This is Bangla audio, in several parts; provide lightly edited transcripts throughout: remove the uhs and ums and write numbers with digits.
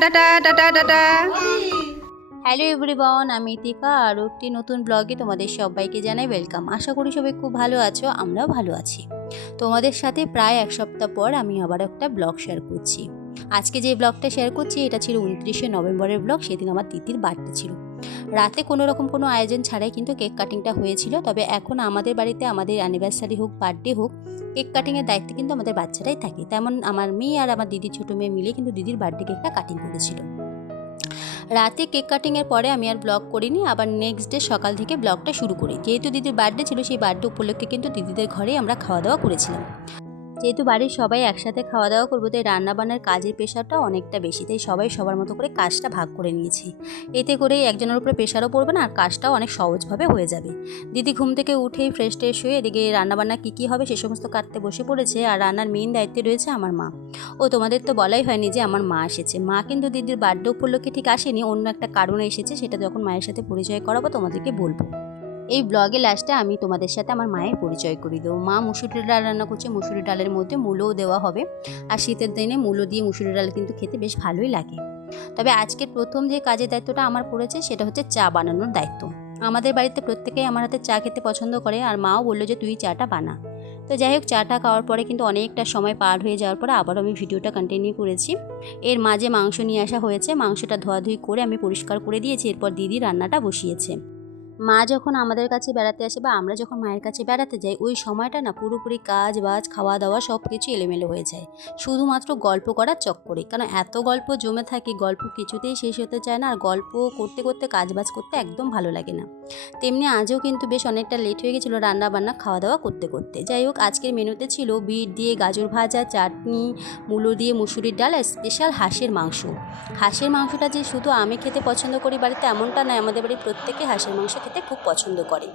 Tata tata tata. Hello everyone, আমি ইতিকা আর একটি নতুন ব্লগে তোমাদের সবাইকে জানাই ওয়েলকাম। আশা করি সবাই খুব ভালো আছো, আমরাও ভালো আছি। তোমাদের সাথে প্রায় এক সপ্তাহ পর আমি আবার একটা ব্লগ শেয়ার করছি। আজকে যে ব্লগটা শেয়ার করছি এটা ছিল 29শে নভেম্বরের ব্লগ। সেদিন আমার দিদির বার্থডে ছিল। রাতে কোনো আয়োজন ছাড়াই কিন্তু কেক কাটিংটা হয়েছিল। তবে এখন আমাদের বাড়িতে আমাদের অ্যানিভার্সারি হোক, বার্থডে হোক, কেক কাটিংয়ের দায়িত্বে কিন্তু আমাদের বাচ্চারাই থাকে। তেমন আমার মেয়ে আর আমার দিদির ছোটো মেয়ে মিলে কিন্তু দিদির বার্থডে কেকটা কাটিং করেছিল। রাতে কেক কাটিংয়ের পরে আমি আর ব্লগ করিনি, আবার নেক্সট ডে সকাল থেকে ব্লগটা শুরু করি। যেহেতু দিদির বার্থডে ছিল, সেই বার্থডে উপলক্ষে কিন্তু দিদিদের ঘরেই আমরা খাওয়া দাওয়া করেছিলাম। যেহেতু বাড়ির সবাই একসাথে খাওয়া দাওয়া করবো, তাই রান্নাবান্নার কাজের প্রেশারটা অনেকটা বেশি। তাই সবাই সবার মতো করে কাজটা ভাগ করে নিয়েছি। এতে করেই একজনের উপরে প্রেশারও পড়বে না, আর কাজটাও অনেক সহজভাবে হয়ে যাবে। দিদি ঘুম থেকে উঠেই ফ্রেশ ট্রেশ হয়ে এদিকে রান্নাবান্না কী হবে সে সমস্ত কাটতে বসে পড়েছে। আর রান্নার মেইন দায়িত্বে রয়েছে আমার মা। ও তোমাদের তো বলাই হয়নি যে আমার মা এসেছে। মা কিন্তু দিদির বার্থডে উপলক্ষে ঠিক আসেনি, অন্য একটা কারণে এসেছে। সেটা যখন মায়ের সাথে পরিচয় করাবো তোমাদেরকে বলবো। এই ব্লগে লাস্টে আমি তোমাদের সাথে আমার মায়ের পরিচয় করে দেবো। মা মুসুরি ডাল রান্না করছে, মুসুরি ডালের মধ্যে মূলও দেওয়া হবে। আর শীতের দিনে মূলো দিয়ে মুসুরি ডাল কিন্তু খেতে বেশ ভালোই লাগে। তবে আজকের প্রথম যে কাজের দায়িত্বটা আমার পড়েছে সেটা হচ্ছে চা বানানোর দায়িত্ব। আমাদের বাড়িতে প্রত্যেকেই আমার হাতে চা খেতে পছন্দ করে, আর মাও বললো যে তুই চাটা বানা। তো যাই হোক, চাটা খাওয়ার পরে কিন্তু অনেকটা সময় পার হয়ে যাওয়ার পরে আবারও আমি ভিডিওটা কন্টিনিউ করেছি। এর মাঝে মাংস নিয়ে আসা হয়েছে, মাংসটা ধোয়াধুয়ি করে আমি পরিষ্কার করে দিয়েছি। এরপর দিদি রান্নাটা বসিয়েছে। মা যখন আমাদের কাছে বেড়াতে আসে বা আমরা যখন মায়ের কাছে বেড়াতে যাই, ওই সময়টা না পুরোপুরি কাজ বাজ খাওয়া দাওয়া সব কিছু এলোমেলো হয়ে যায়, শুধুমাত্র গল্প করার চক্করে। কারণ এত গল্প জমে থাকে, গল্প কিছুতেই শেষ হতে চায় না, আর গল্প করতে করতে কাজ বাজ করতে একদম ভালো লাগে না। তেমনি আজও কিন্তু বেশ অনেকটা লেট হয়ে গেছিলো রান্না বান্না খাওয়া দাওয়া করতে করতে। যাই হোক, আজকের মেনুতে ছিল বিট দিয়ে গাজর ভাজা, চাটনি, মূলো দিয়ে মুসুরির ডাল আর স্পেশাল হাঁসের মাংস। হাঁসের মাংসটা যে শুধু আমি খেতে পছন্দ করি বাড়িতে এমনটা নয়, আমাদের বাড়ির প্রত্যেকে হাঁসের মাংস খেতে খুব পছন্দ করে।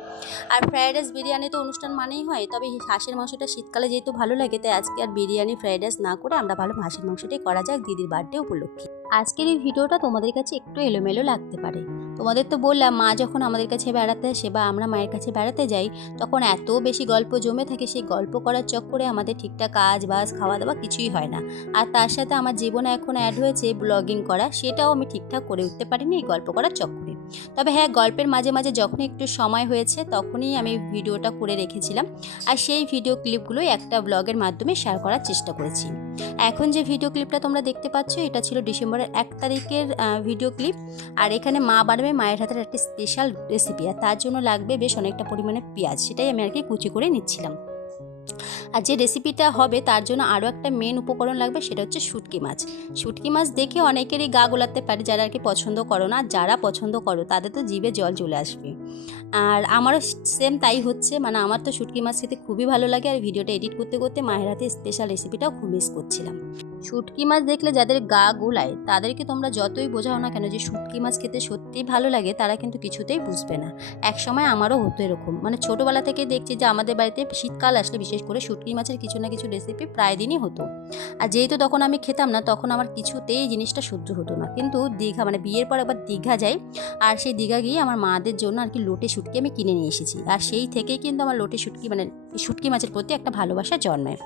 আর ফ্রায়েড রাইস বিরিয়ানি তো অনুষ্ঠান মানেই হয়, তবে হাঁসের মাংসটা শীতকালে যেহেতু ভালো লাগে, তাই আজকে আর বিরিয়ানি ফ্রায়েড রাইস না করে আমরা ভালো হাঁসের মাংসটাই করা যাক দিদির বার্থডে উপলক্ষে। আজকের এই ভিডিওটা তোমাদের কাছে একটু এলোমেলো লাগতে পারে। তোমাদের তো বললাম, মা যখন আমাদের কাছে বেড়াতে আসে বা আমরা মায়ের কাছে বেড়াতে যাই, তখন এত বেশি গল্প জমে থাকে, সেই গল্প করার চক্করে আমাদের ঠিকঠাক কাজ বাজ খাওয়া দাওয়া কিছুই হয় না। আর তার সাথে আমার জীবনে এখন অ্যাড হয়েছে ব্লগিং করা, সেটাও আমি ঠিকঠাক করে উঠতে পারিনি এই গল্প করার চক্করে। তবে হ্যাঁ, গল্পের মাঝে মাঝে যখনই একটু সময় হয়েছে তখনই আমি ভিডিওটা করে রেখেছিলাম, আর সেই ভিডিও ক্লিপগুলোই একটা ব্লগের মাধ্যমে শেয়ার করার চেষ্টা করেছি। এখন যে ভিডিও ক্লিপটা তোমরা দেখতে পাচ্ছ, এটা ছিল ডিসেম্বরের 1 তারিখের ভিডিও ক্লিপ। আর এখানে মা বানাবে মায়ের হাতের একটা স্পেশাল রেসিপি, আর তার জন্য লাগবে বেশ অনেকটা পরিমাণে পেঁয়াজ, সেটাই আমি আর কি কুচি করে নিচ্ছিলাম। আর যে রেসিপিটা হবে তার জন্য আরও একটা মেন উপকরণ লাগবে, সেটা হচ্ছে শুটকি মাছ। শুটকি মাছ দেখে অনেকেরই গা গোলাতে পারে, যারা আর কি পছন্দ করো না। যারা পছন্দ করো তাদের তো জিভে জল চলে আসবে। আর আমারও সেম তাই হচ্ছে, মানে আমার তো শুটকি মাছ খেতে খুবই ভালো লাগে। আর ভিডিওটা এডিট করতে করতে মায়ের হাতে স্পেশাল রেসিপিটাও খুব মিস করছিলাম। শুটকি মাছ দেখলে যাদের গা গোলায় তাদেরকে তোমরা যতই বোঝাও না কেন যে শুটকি মাছ খেতে সত্যিই ভালো লাগে, তারা কিন্তু কিছুতেই বুঝবে না। এক সময় আমারও হতো এরকম, মানে ছোটোবেলা থেকে দেখছি যে আমাদের বাড়িতে শীতকাল আসলে বিশেষ করে শুটকি মাছের কিছু না কিছু রেসিপি প্রায় দিনই হতো। আর যেহেতু তখন আমি খেতাম না, তখন আমার কিছুতেই জিনিসটা সহ্য হতো না। কিন্তু দীঘা, মানে বিয়ের পর একবার দীঘা যাই, আর সেই দীঘা গিয়ে আমার মাদের জন্য আর কি লোটে শুটকি আমি কিনে নিয়ে এসেছি। আর সেই থেকেই কিন্তু আমার লোটে শুটকি, মানে শুটকি মাছের প্রতি একটা ভালোবাসা জন্মায়।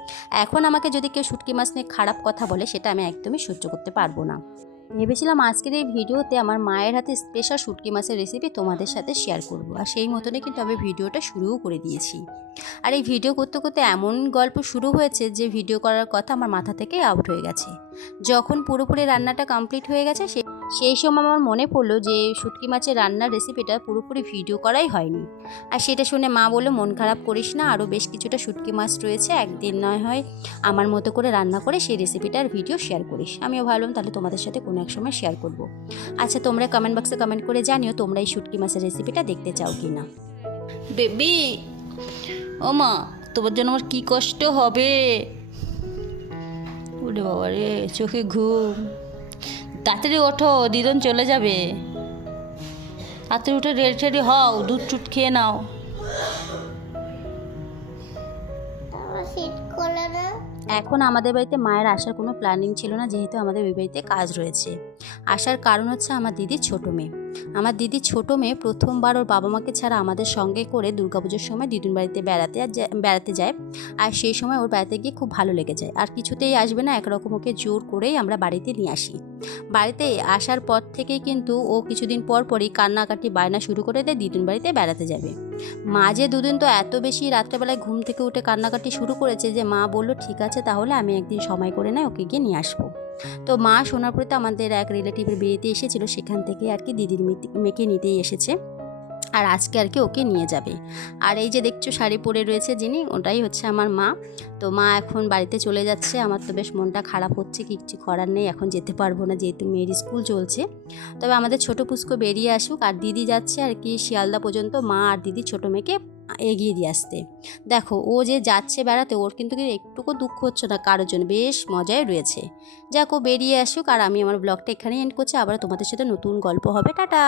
এখন আমাকে যদি কেউ শুটকি মাছ নিয়ে খারাপ কথা বলে, সেটা আমি একদমই সহ্য করতে পারবো না। ভেবেছিলাম আজকের এই ভিডিওতে আমার মায়ের হাতে স্পেশাল শুটকি মাছের রেসিপি তোমাদের সাথে শেয়ার করব, আর সেই মতনই কিন্তু আমি ভিডিওটা শুরুও করে দিয়েছি। আর এই ভিডিও করতে করতে এমন গল্প শুরু হয়েছে যে ভিডিও করার কথা আমার মাথা থেকে আউট হয়ে গেছে। যখন পুরোপুরি রান্নাটা কমপ্লিট হয়ে গেছে, সেই সময় আমার মনে পড়লো যে শুটকি মাছের রান্নার রেসিপিটা পুরোপুরি ভিডিও করাই হয়নি। আর সেটা শুনে মা বললো, মন খারাপ করিস না, আরও বেশ কিছুটা শুটকি মাছ রয়েছে, একদিন নয় হয় আমার মতো করে রান্না করে সেই রেসিপিটার ভিডিও শেয়ার করিস। আমিও ভাবলাম তাহলে তোমাদের সাথে কোনো এক সময় শেয়ার করব। আচ্ছা, তোমরা কমেন্ট বক্সে কমেন্ট করে জানিও তোমরা এই শুটকি মাছের রেসিপিটা দেখতে চাও কি না। বেবি, ও মা, তোমার জন্য আমার কি কষ্ট হবে। ওরে বাবা রে, চোখে ঘুম। তাড়াতাড়ি ওঠো, দিদন চলে যাবে। তাড়াতাড়ি উঠে রেডি টেডি হও, দুধ টুট খেয়ে নাও। শীত করে বলে না? এখন আমাদের বাড়িতে মায়ের আসার কোনো প্ল্যানিং ছিল না, যেহেতু আমাদের ওই বাড়িতে কাজ রয়েছে। আসার কারণ হচ্ছে আমার দিদির ছোটো মেয়ে। আমার দিদির ছোটো মেয়ে প্রথমবার ওর বাবা মাকে ছাড়া আমাদের সঙ্গে করে দুর্গাপুজোর সময় দিদুন বাড়িতে বেড়াতে যায়। আর সেই সময় ওর বাড়িতে গিয়ে খুব ভালো লেগে যায়, আর কিছুতেই আসবে না, একরকম ওকে জোর করেই আমরা বাড়িতে নিয়ে আসি। বাড়িতে আসার পর থেকেই কিন্তু ও কিছুদিন পর পরই কান্নাকাটি বায়না শুরু করে দেয় দিদুন বাড়িতে বেড়াতে যাবে। মাঝে দুদিন তো এত বেশি রাত্রেবেলায় ঘুম থেকে উঠে কান্নাকাটি শুরু করেছে যে মা বলল ঠিক আছে তাহলে আমি একদিন সময় করে নেয় ওকে গিয়ে নিয়ে আসবো। তো মা শোনার পরে তো আমাদের এক রিলেটিভের বিয়েতে এসেছিলো, সেখান থেকে আর কি দিদির মেয়েকে নিতেই এসেছে, আর আজকে আর কি ওকে নিয়ে যাবে। আর এই যে দেখছো শাড়ি পরে রয়েছে যিনি, ওটাই হচ্ছে আমার মা। তো মা এখন বাড়িতে চলে যাচ্ছে। আমার তো বেশ মনটা খারাপ হচ্ছে, কিছু করার নেই, এখন যেতে পারবো না যেহেতু মেয়ের স্কুল চলছে। তবে আমাদের ছোট পুস্কো বেরিয়ে আসুক, আর দিদি যাচ্ছে আর কি শিয়ালদা পর্যন্ত মা আর দিদি ছোটো মেয়েকে এগিয়ে দিয়ে আসতে। দেখো ও যে যাচ্ছে বেড়াতে, ওর কিন্তু একটুকু দুঃখ হচ্ছে না কারোর জন্য, বেশ মজায় রয়েছে। যাক ও বেরিয়ে আসুক, আর আমি আমার ব্লগটা এখানেই এন্ড করছি। আবার তোমাদের সাথে নতুন গল্প হবে, টাটা।